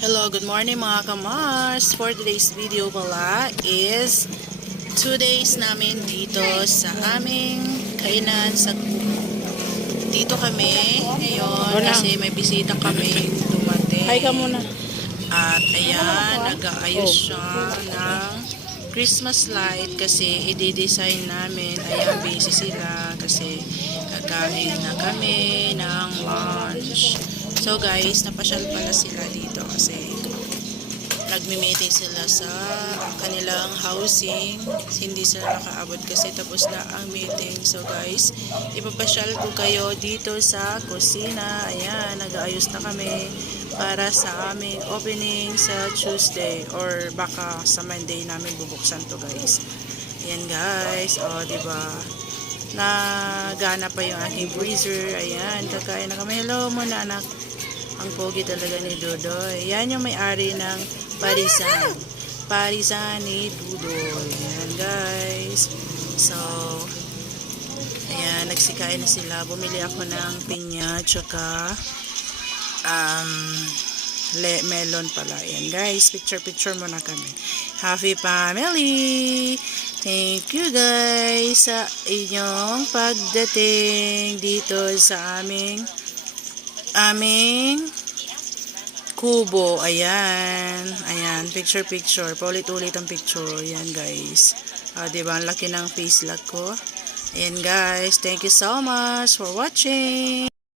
Hello, good morning mga kamars. For today's video pala is 2 days namin dito sa aming kainan sa Kubo. Dito kami ngayon kasi may bisita kami dumating. Hi ka muna. At ayan, nag-aayos siya ng Christmas light kasi i-design namin. Ayan, busy sila kasi kakain na kami ng lunch. So guys, napasyal pala sila dito kasi nagmi-meeting sila sa kanilang housing. Hindi sila nakaabot kasi tapos na ang meeting. So guys, ipapasyal ko kayo dito sa kusina. Ayan, nag-aayos na kami para sa aming opening sa Tuesday or baka sa Monday namin bubuksan to guys. Ayan guys, o diba? Nagana pa yung aking freezer. Ayan, kakain na kami. Hello muna anak. Ang pogi talaga ni Dodoy. Yan yung may-ari ng Parisan. Parisan ni Dodoy. Ayan guys. So, ayan, nagsikain na sila. Bumili ako ng pinya tsaka melon pala. Ayan guys, picture muna kami. Happy family! Thank you guys sa inyong pagdating dito sa aming kubo. Ayan, picture paulit-ulit ang picture. Ayan guys, diba ang laki ng face lock ko. Ayan guys, thank you so much for watching.